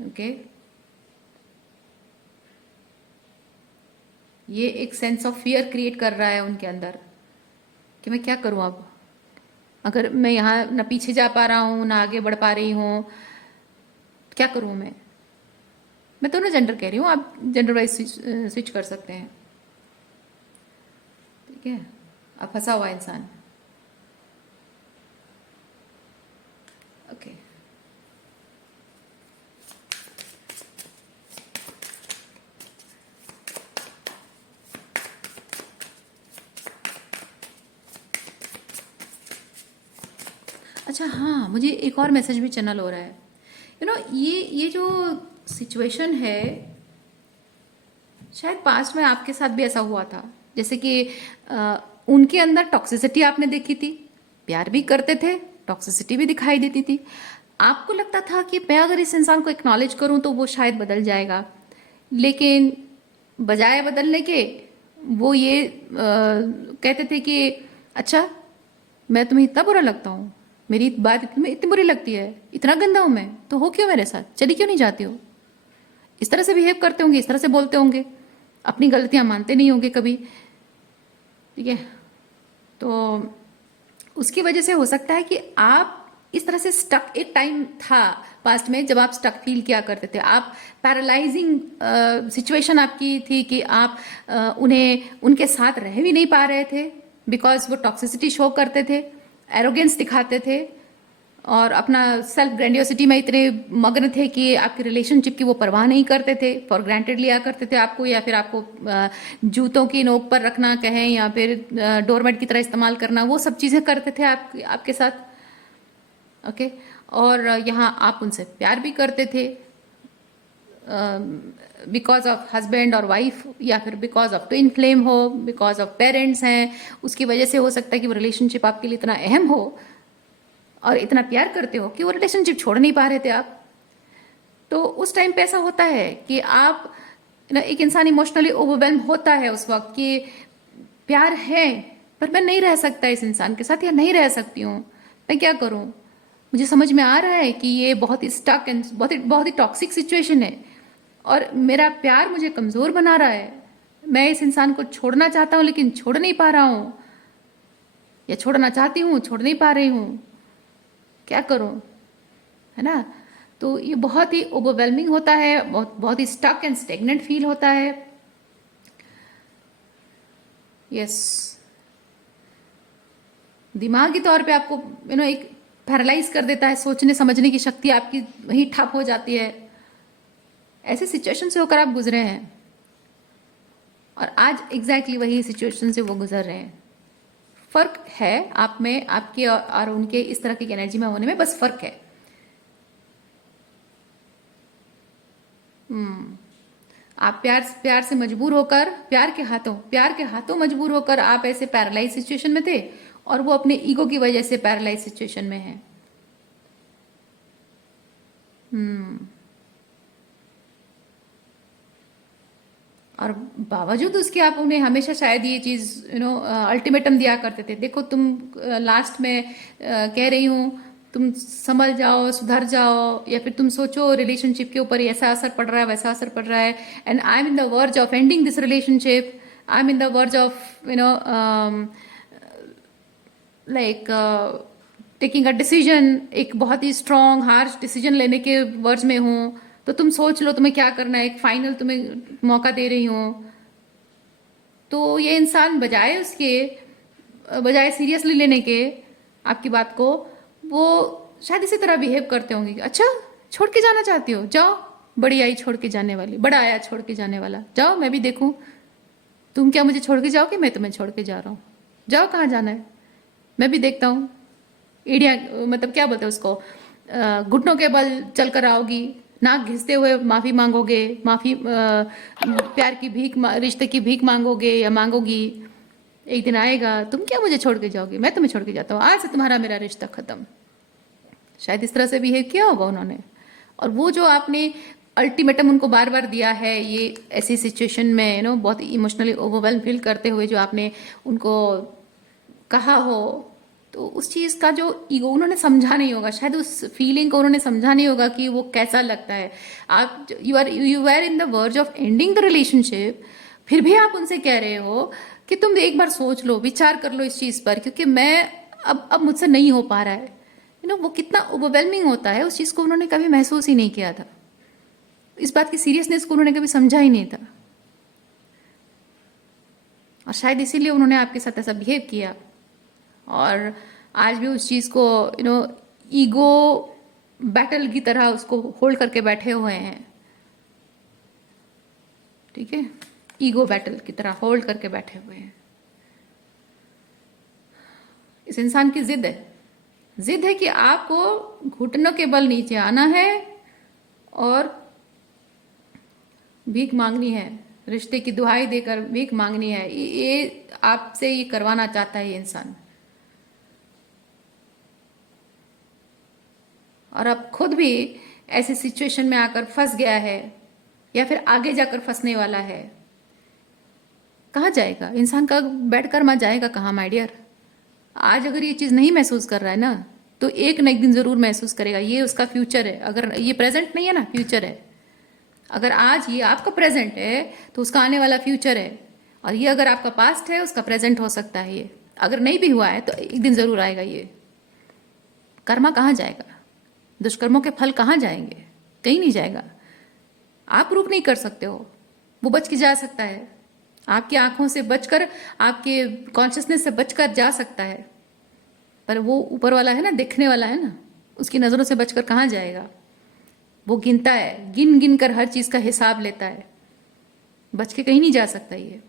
Okay, ये एक सेंस ऑफ फियर क्रिएट कर रहा है उनके अंदर कि मैं क्या करूं अब, अगर मैं यहाँ ना पीछे जा पा रहा हूँ ना आगे बढ़ पा रही हूँ, क्या करूँ मैं दोनों जेंडर कह रही हूँ, आप जेंडर वाइज स्विच कर सकते हैं। ठीक है, अब फंसा हुआ इंसान। ओके, अच्छा हाँ, मुझे एक और मैसेज भी चैनल हो रहा है। ये जो सिचुएशन है, शायद पास्ट में आपके साथ भी ऐसा हुआ था। जैसे कि उनके अंदर टॉक्सिसिटी आपने देखी थी, प्यार भी करते थे, टॉक्सिसिटी भी दिखाई देती थी। आपको लगता था कि मैं अगर इस इंसान को एक्नॉलेज करूं तो वो शायद बदल जाएगा, लेकिन बजाय बदलने के वो ये कहते थे कि अच्छा, मैं तुम्हें इतना बुरा लगता हूँ, मेरी बात इतनी बुरी लगती है, इतना गंदा हूं मैं, तो हो क्यों मेरे साथ, चली क्यों नहीं जाती हो। इस तरह से बिहेव करते होंगे, इस तरह से बोलते होंगे, अपनी गलतियां मानते नहीं होंगे कभी। ठीक है, तो उसकी वजह से हो सकता है कि आप इस तरह से स्टक, एक टाइम था पास्ट में जब आप स्टक फील किया करते थे, आप पैरालाइजिंग सिचुएशन आपकी थी कि आप उन्हें उनके साथ रह भी नहीं पा रहे थे, बिकॉज वो टॉक्सिसिटी शो करते थे, एरोगेंस दिखाते थे और अपना सेल्फ ग्रैंडियोसिटी में इतने मग्न थे कि आपके रिलेशनशिप की वो परवाह नहीं करते थे, फॉर ग्रांटेड लिया करते थे आपको, या फिर आपको जूतों की नोक पर रखना कहें या फिर डोरमेट की तरह इस्तेमाल करना, वो सब चीज़ें करते थे आपके साथ। ओके, और यहाँ आप उनसे प्यार भी करते थे बिकॉज ऑफ हस्बैंड और वाइफ, या फिर बिकॉज ऑफ ट्विन फ्लेम हो, बिकॉज ऑफ पेरेंट्स हैं, उसकी वजह से हो सकता है कि वो रिलेशनशिप आपके लिए इतना अहम हो और इतना प्यार करते हो कि वो रिलेशनशिप छोड़ नहीं पा रहे थे आप। तो उस टाइम पे ऐसा होता है कि आप एक इंसान इमोशनली ओवरवेलम होता है उस वक्त कि प्यार है पर मैं नहीं रह सकता इस इंसान के साथ, या नहीं रह सकती हूँ, मैं क्या करूँ। मुझे समझ में आ रहा है कि ये बहुत ही स्टक एंड बहुत ही टॉक्सिक सिचुएशन है और मेरा प्यार मुझे कमज़ोर बना रहा है। मैं इस इंसान को छोड़ना चाहता हूँ लेकिन छोड़ नहीं पा रहा हूँ, या छोड़ना चाहती हूँ छोड़ नहीं पा रही हूँ, क्या करूँ, है ना। तो ये बहुत ही ओवरवेलमिंग होता है, बहुत ही स्टक एंड स्टेगनेंट फील होता है। यस, दिमागी तौर पे आपको एक पैरालाइज कर देता है, सोचने समझने की शक्ति आपकी वहीं ठप हो जाती है। ऐसे सिचुएशन से होकर आप गुजरे हैं और आज एग्जैक्टली वही सिचुएशन से वो गुजर रहे हैं। फर्क है आप में, आपके और उनके इस तरह की एनर्जी में होने में बस फर्क है। आप प्यार से मजबूर होकर, प्यार के हाथों मजबूर होकर आप ऐसे पैरालाइज सिचुएशन में थे, और वो अपने ईगो की वजह से पैरालाइज सिचुएशन में है। और बावजूद उसके आप उन्हें हमेशा शायद ये चीज़ अल्टीमेटम दिया करते थे, देखो तुम लास्ट में कह रही हूँ तुम संभल जाओ, सुधर जाओ, या फिर तुम सोचो रिलेशनशिप के ऊपर ऐसा असर पड़ रहा है, वैसा असर पड़ रहा है, and I am in the verge of ending this relationship, I am in the verge of like taking a decision, एक बहुत ही स्ट्रॉन्ग हार्श डिसीजन लेने के वर्ज में हूँ, तो तुम सोच लो तुम्हें क्या करना है, एक फाइनल तुम्हें मौका दे रही हूँ। तो ये इंसान बजाय सीरियसली लेने के आपकी बात को, वो शायद इसी तरह बिहेव करते होंगे कि अच्छा छोड़ के जाना चाहती हो, जाओ, बड़ी आई छोड़ के जाने वाली, बड़ा आया छोड़ के जाने वाला, जाओ मैं भी देखूं, तुम क्या मुझे छोड़ के जाओगे, मैं तुम्हें छोड़ के जा रहा हूँ, जाओ कहाँ जाना है, मैं भी देखता हूँ। एड़िया मतलब क्या बोलते हैं उसको, घुटनों के बल चल कर आओगी, नाक घिसते हुए माफी मांगोगे, प्यार की भीख, रिश्ते की भीख मांगोगे या मांगोगी। एक दिन आएगा तुम क्या मुझे छोड़ के जाओगे, मैं तुम्हें छोड़ के जाता हूँ, आज से तुम्हारा मेरा रिश्ता खत्म। शायद इस तरह से बिहेव किया होगा उन्होंने। और वो जो आपने अल्टीमेटम उनको बार बार दिया है, ये ऐसी सिचुएशन में बहुत इमोशनली ओवरवेल्म फील करते हुए जो आपने उनको कहा हो, तो उस चीज़ का जो ईगो उन्होंने समझा नहीं होगा, शायद उस फीलिंग को उन्होंने समझा नहीं होगा कि वो कैसा लगता है। आप you are in the verge of ending the relationship, फिर भी आप उनसे कह रहे हो कि तुम एक बार सोच लो, विचार कर लो इस चीज़ पर, क्योंकि मैं अब मुझसे नहीं हो पा रहा है। वो कितना ओवरवेलमिंग होता है, उस चीज़ को उन्होंने कभी महसूस ही नहीं किया था, इस बात की सीरियसनेस को उन्होंने कभी समझा ही नहीं था, और शायद इसीलिए उन्होंने आपके साथ ऐसा बिहेव किया। और आज भी उस चीज़ को ईगो बैटल की तरह उसको होल्ड करके बैठे हुए हैं। ठीक है, ईगो बैटल की तरह होल्ड करके बैठे हुए हैं। इस इंसान की जिद है कि आपको घुटनों के बल नीचे आना है और भीख मांगनी है, रिश्ते की दुहाई देकर भीख मांगनी है। ये आपसे ये करवाना चाहता है ये इंसान, और अब खुद भी ऐसी सिचुएशन में आकर फंस गया है या फिर आगे जाकर फंसने वाला है। कहाँ जाएगा इंसान का, बैठ कर मत जाएगा कहाँ माय डियर। आज अगर ये चीज़ नहीं महसूस कर रहा है ना, तो एक न एक दिन ज़रूर महसूस करेगा। ये उसका फ्यूचर है, अगर ये प्रेजेंट नहीं है ना, फ्यूचर है। अगर आज ये आपका प्रेजेंट है तो उसका आने वाला फ्यूचर है, और ये अगर आपका पास्ट है उसका प्रेजेंट हो सकता है। ये अगर नहीं भी हुआ है तो एक दिन ज़रूर आएगा। ये कर्मा कहाँ जाएगा, दुष्कर्मों के फल कहाँ जाएंगे, कहीं नहीं जाएगा। आप रोक नहीं कर सकते हो, वो बच के जा सकता है, आपकी आंखों से बचकर, आपके कॉन्शियसनेस से बचकर जा सकता है, पर वो ऊपर वाला है ना, देखने वाला है ना, उसकी नज़रों से बचकर कहाँ जाएगा। वो गिनता है, गिन गिन कर हर चीज़ का हिसाब लेता है, बच के कहीं नहीं जा सकता ये।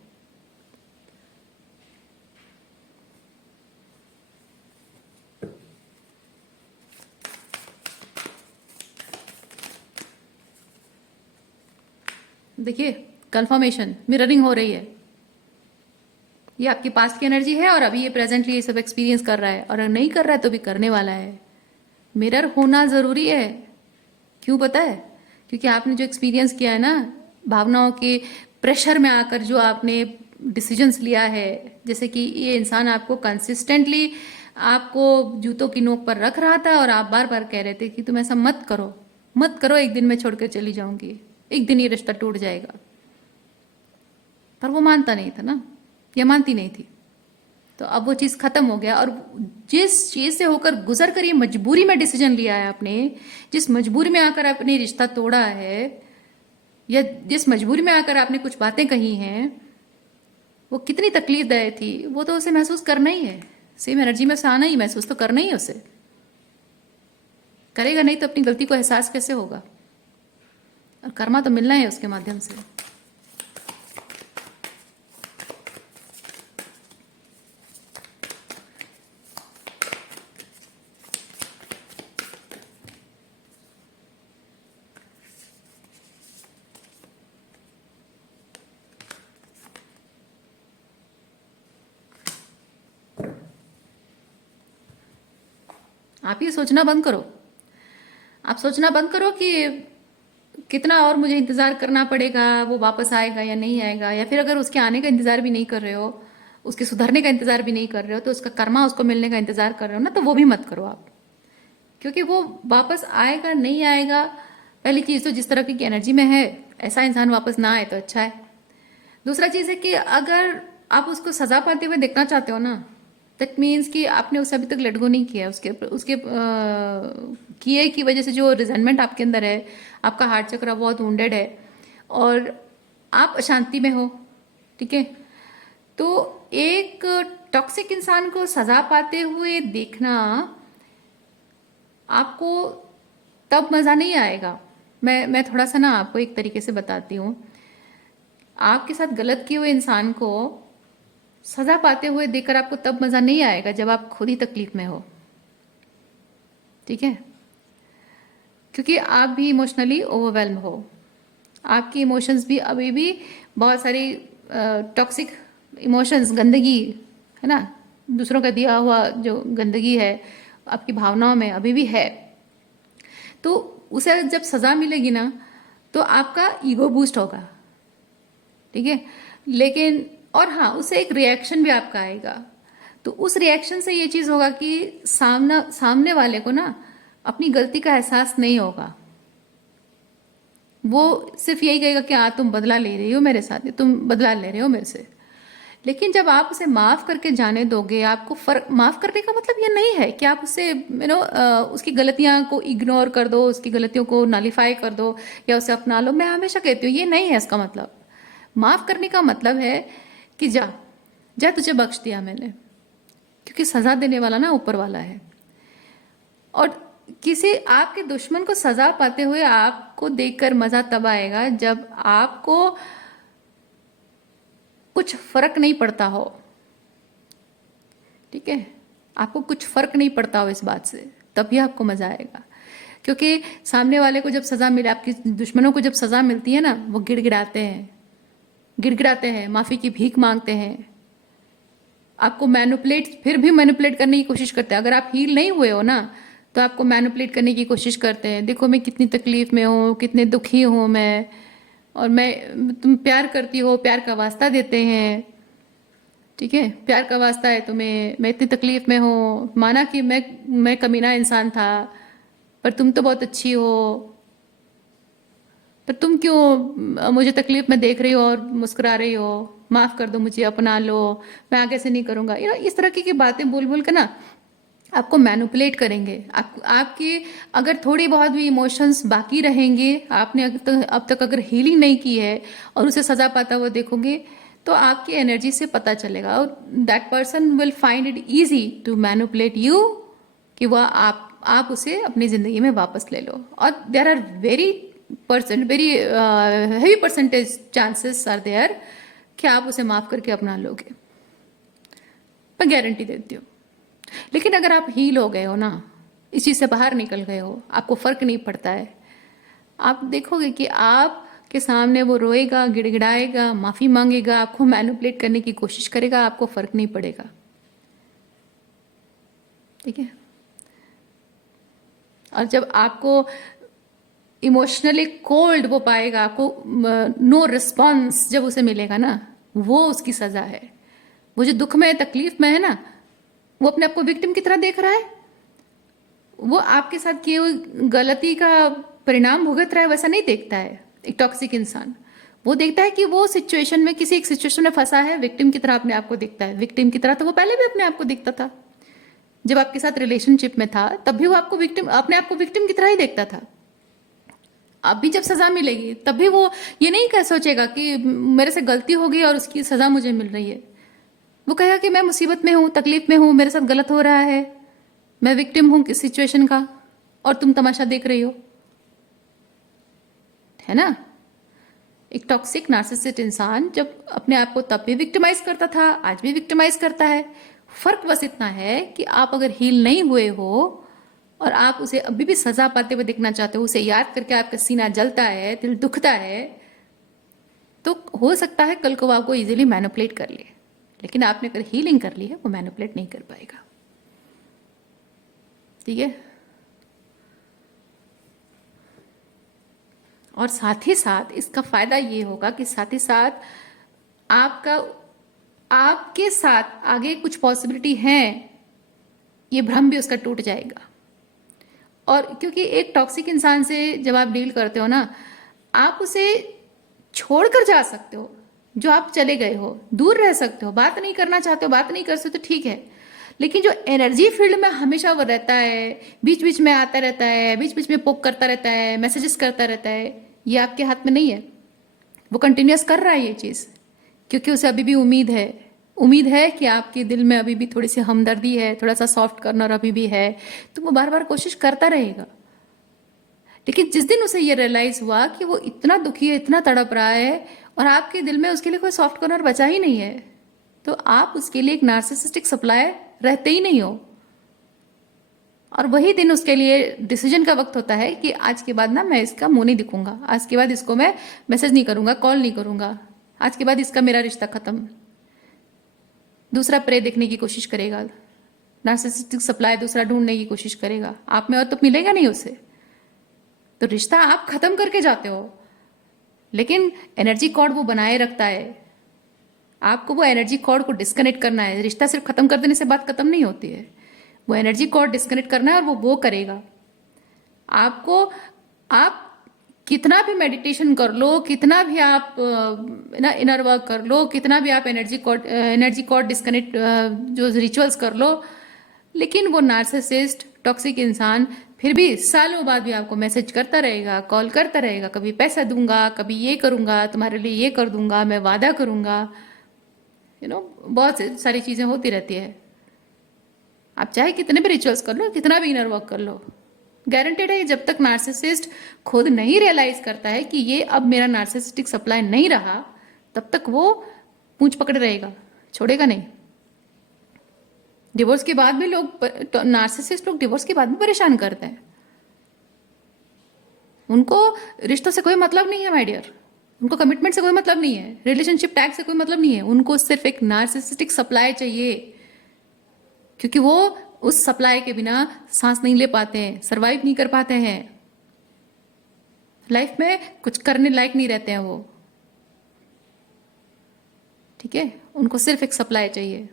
देखिए कंफर्मेशन, मिररिंग हो रही है। ये आपकी पास्ट की एनर्जी है और अभी ये प्रेजेंटली ये सब एक्सपीरियंस कर रहा है, और अगर नहीं कर रहा है तो भी करने वाला है। मिरर होना ज़रूरी है। क्यों पता है? क्योंकि आपने जो एक्सपीरियंस किया है ना, भावनाओं के प्रेशर में आकर जो आपने डिसीजंस लिया है, जैसे कि ये इंसान आपको कंसिस्टेंटली आपको जूतों की नोक पर रख रहा था और आप बार बार कह रहे थे कि तुम ऐसा मत करो, मत करो, एक दिन मैं छोड़कर चली जाऊंगी, एक दिन ये रिश्ता टूट जाएगा। पर वो मानता नहीं था ना, या मानती नहीं थी। तो अब वो चीज़ खत्म हो गया, और जिस चीज़ से होकर गुजर कर ये मजबूरी में डिसीजन लिया है आपने, जिस मजबूरी में आकर आपने रिश्ता तोड़ा है, या जिस मजबूरी में आकर आपने कुछ बातें कही हैं, वो कितनी तकलीफदायक थी, वो तो उसे महसूस करना ही है। सेम एनर्जी में से आना ही, महसूस तो करना ही है उसे। करेगा नहीं तो अपनी गलती को एहसास कैसे होगा, और कर्मा तो मिलना है उसके माध्यम से। आप ये सोचना बंद करो, आप सोचना बंद करो कि कितना और मुझे इंतज़ार करना पड़ेगा, वो वापस आएगा या नहीं आएगा, या फिर अगर उसके आने का इंतज़ार भी नहीं कर रहे हो, उसके सुधरने का इंतज़ार भी नहीं कर रहे हो, तो उसका कर्मा उसको मिलने का इंतज़ार कर रहे हो ना, तो वो भी मत करो आप। क्योंकि वो वापस आएगा नहीं आएगा, पहली चीज़ तो जिस तरह की एनर्जी में है, ऐसा इंसान वापस ना आए तो अच्छा है। दूसरा चीज़ है कि अगर आप उसको सज़ा पाते हुए देखना चाहते हो ना, दैट मीन्स कि आपने उसे अभी तक लेट गो नहीं किया, उसके उसके किए की वजह से जो रिजेंटमेंट आपके अंदर है, आपका हार्ट चक्र बहुत वुंडेड है और आप अशांति में हो। ठीक है, तो एक टॉक्सिक इंसान को सजा पाते हुए देखना आपको तब मज़ा नहीं आएगा। मैं थोड़ा सा ना आपको एक तरीके से बताती हूँ। आपके साथ गलत किए हुए इंसान को सजा पाते हुए देखकर आपको तब मज़ा नहीं आएगा जब आप खुद ही तकलीफ में हो। ठीक है, क्योंकि आप भी इमोशनली ओवरवेल्म हो, आपकी इमोशंस भी अभी भी बहुत सारी टॉक्सिक इमोशंस, गंदगी है ना, दूसरों का दिया हुआ जो गंदगी है आपकी भावनाओं में अभी भी है। तो उसे जब सज़ा मिलेगी ना तो आपका ईगो बूस्ट होगा। ठीक है, लेकिन और हाँ, उससे एक रिएक्शन भी आपका आएगा। तो उस रिएक्शन से ये चीज़ होगा कि सामने वाले को ना अपनी गलती का एहसास नहीं होगा। वो सिर्फ यही कहेगा कि हाँ तुम बदला ले रही हो मेरे साथ, तुम बदला ले रहे हो मेरे से। लेकिन जब आप उसे माफ़ करके जाने दोगे, आपको फर्क, माफ़ करने का मतलब ये नहीं है कि आप उससे उसकी गलतियां को इग्नोर कर दो, उसकी गलतियों को नलीफाई कर दो या उसे अपना लो। मैं हमेशा कहती हूँ ये नहीं है इसका मतलब। माफ़ करने का मतलब है कि जा जा, तुझे बख्श दिया मैंने, क्योंकि सज़ा देने वाला ना ऊपर वाला है। और किसी आपके दुश्मन को सज़ा पाते हुए आपको देखकर मज़ा तब आएगा जब आपको कुछ फर्क नहीं पड़ता हो। ठीक है, आपको कुछ फर्क नहीं पड़ता हो इस बात से, तभी आपको मजा आएगा। क्योंकि सामने वाले को जब सजा मिले, आपके दुश्मनों को जब सजा मिलती है ना, वो गिड़गिड़ाते हैं, माफी की भीख मांगते हैं, आपको फिर भी मैनिपुलेट करने की कोशिश करते हैं। अगर आप हील नहीं हुए हो ना तो आपको मैनिपुलेट करने की कोशिश करते हैं। देखो मैं कितनी तकलीफ में हूँ, कितने दुखी हूँ मैं, और तुम प्यार करती हो, प्यार का वास्ता देते हैं। ठीक है, प्यार का वास्ता है तुम्हें, मैं इतनी तकलीफ में हूँ, माना कि मैं कमीना इंसान था, पर तुम तो बहुत अच्छी हो, पर तुम क्यों मुझे तकलीफ में देख रही हो और मुस्कुरा रही हो, माफ़ कर दो मुझे, अपना लो, मैं आगे से नहीं करूँगा। इस तरह की बातें बोल बोल कर ना आपको मैनिपुलेट करेंगे। आपकी अगर थोड़ी बहुत भी इमोशंस बाकी रहेंगे, आपने अब तक अगर हीलिंग नहीं की है और उसे सजा पाता हुआ देखोगे तो आपकी एनर्जी से पता चलेगा, और that person will find it easy to manipulate you, कि वह आप उसे अपनी ज़िंदगी में वापस ले लो। और there are very heavy percentage chances are there कि आप उसे माफ़ करके अपना लोगे, मैं गारंटी देती हूँ। लेकिन अगर आप हील हो गए हो ना, इस चीज़ से बाहर निकल गए हो, आपको फ़र्क नहीं पड़ता है, आप देखोगे कि आप के सामने वो रोएगा, गिड़गिड़ाएगा, माफ़ी मांगेगा, आपको मैनिपुलेट करने की कोशिश करेगा, आपको फ़र्क नहीं पड़ेगा। ठीक है, और जब आपको इमोशनली कोल्ड वो पाएगा, आपको नो रिस्पॉन्स जब उसे मिलेगा ना, वो उसकी सज़ा है। वो जो दुख में, तकलीफ में है ना, वो अपने आप को विक्टिम की तरह देख रहा है, वो आपके साथ किए हुए गलती का परिणाम भुगत रहा है, वैसा नहीं देखता है एक टॉक्सिक इंसान। वो देखता है कि वो सिचुएशन में, किसी एक सिचुएशन में फंसा है, विक्टिम की तरह अपने आप को दिखता है। विक्टिम की तरह तो वो पहले भी अपने आप को दिखता था, जब आपके साथ रिलेशनशिप में था तब भी वो आपको अपने आप को विक्टिम की तरह ही देखता था। अब भी जब सजा मिलेगी तब भी वो ये नहीं कह सोचेगा कि मेरे से गलती हो गई और उसकी सजा मुझे मिल रही है। वो कहेगा कि मैं मुसीबत में हूँ, तकलीफ में हूँ, मेरे साथ गलत हो रहा है, मैं विक्टिम हूँ किस सिचुएशन का, और तुम तमाशा देख रही हो, है ना। एक टॉक्सिक नार्सिसिस्ट इंसान जब अपने आप को तब भी विक्टिमाइज करता था, आज भी विक्टिमाइज करता है। फर्क बस इतना है कि आप अगर हील नहीं हुए हो और आप उसे अभी भी सजा पाते हुए देखना चाहते हो, उसे याद करके आपका सीना जलता है, दिल दुखता है, तो हो सकता है कल को वो आपको इजीली मैनिपुलेट कर ले। लेकिन आपने अगर हीलिंग कर ली है, वो मैनिपुलेट नहीं कर पाएगा। ठीक है, और साथ ही साथ इसका फायदा ये होगा कि साथ ही साथ आपके साथ आगे कुछ पॉसिबिलिटी है, ये भ्रम भी उसका टूट जाएगा। और क्योंकि एक टॉक्सिक इंसान से जब आप डील करते हो ना, आप उसे छोड़कर जा सकते हो, जो आप चले गए हो, दूर रह सकते हो, बात नहीं करना चाहते हो, बात नहीं कर सकते, ठीक है, लेकिन जो एनर्जी फील्ड में हमेशा वो रहता है, बीच बीच में आता रहता है, बीच बीच में पोक करता रहता है, मैसेजेस करता रहता है, ये आपके हाथ में नहीं है। वो कंटिन्यूस कर रहा है ये चीज़ क्योंकि उसे अभी भी उम्मीद है कि आपके दिल में अभी भी थोड़ी सी हमदर्दी है, थोड़ा सा सॉफ्ट कॉर्नर अभी भी है, तो वो बार बार कोशिश करता रहेगा। लेकिन जिस दिन उसे ये रियलाइज हुआ कि वो इतना दुखी है, इतना तड़प रहा है और आपके दिल में उसके लिए कोई सॉफ्ट कॉर्नर बचा ही नहीं है, तो आप उसके लिए एक नार्सिसिस्टिक सप्लायर रहते ही नहीं हो। और वही दिन उसके लिए डिसीजन का वक्त होता है कि आज के बाद ना मैं इसका मुंह नहीं दिखूंगा, आज के बाद इसको मैं मैसेज नहीं करूंगा, कॉल नहीं करूंगा, आज के बाद इसका मेरा रिश्ता खत्म। दूसरा प्रे देखने की कोशिश करेगा, नार्सिसिस्टिक सप्लाई दूसरा ढूंढने की कोशिश करेगा, आप में और तो मिलेगा नहीं उसे। तो रिश्ता आप खत्म करके जाते हो, लेकिन एनर्जी कॉर्ड वो बनाए रखता है। आपको वो एनर्जी कॉर्ड को डिस्कनेक्ट करना है। रिश्ता सिर्फ खत्म कर देने से बात खत्म नहीं होती है, वो एनर्जी कॉर्ड डिस्कनेक्ट करना है और वो करेगा। आपको आप कितना भी मेडिटेशन कर लो, कितना भी आप ना इनर वर्क कर लो, कितना भी आप एनर्जी कॉर्ड डिस्कनेक्ट जो रिचुअल्स कर लो, लेकिन वो नार्सिसिस्ट टॉक्सिक इंसान फिर भी सालों बाद भी आपको मैसेज करता रहेगा, कॉल करता रहेगा, कभी पैसा दूंगा, कभी ये करूंगा, तुम्हारे लिए ये कर दूंगा, मैं वादा करूंगा, बहुत सारी चीजें होती रहती है। आप चाहे कितने भी रिचुअल्स कर लो, कितना भी इनर वर्क कर लो, गारंटेड है जब तक नार्सिसिस्ट खुद नहीं रियलाइज करता है कि ये अब मेरा नार्सिसिस्टिक सप्लाई नहीं रहा, तब तक वो पूंछ पकड़े रहेगा, छोड़ेगा नहीं। डिवोर्स के बाद भी नार्सिसिस्ट लोग डिवोर्स के बाद भी परेशान करते हैं। उनको रिश्तों से कोई मतलब नहीं है माय डियर, उनको कमिटमेंट से कोई मतलब नहीं है, रिलेशनशिप टैग से कोई मतलब नहीं है, उनको सिर्फ एक नार्सिसिस्टिक सप्लाई चाहिए, क्योंकि वो उस सप्लाई के बिना सांस नहीं ले पाते हैं, सरवाइव नहीं कर पाते हैं, लाइफ में कुछ करने लायक नहीं रहते हैं वो। ठीक है, उनको सिर्फ एक सप्लाई चाहिए,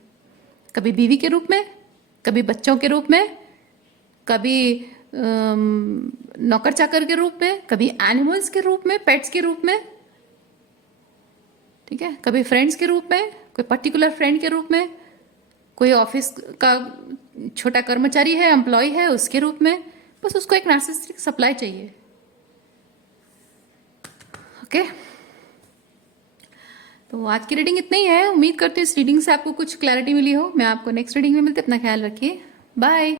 कभी बीवी के रूप में, कभी बच्चों के रूप में, कभी नौकर चाकर के रूप में, कभी एनिमल्स के रूप में, पेट्स के रूप में, ठीक है, कभी फ्रेंड्स के रूप में, कोई पर्टिकुलर फ्रेंड के रूप में, कोई ऑफिस का छोटा कर्मचारी है, एम्प्लॉय है, उसके रूप में। बस उसको एक नार्सिसिस्टिक सप्लाई चाहिए। ओके, तो आज की रीडिंग इतना ही है। उम्मीद करती हूँ इस रीडिंग से आपको कुछ क्लैरिटी मिली हो। मैं आपको नेक्स्ट रीडिंग में मिलती हूँ। अपना ख्याल रखिए, बाय।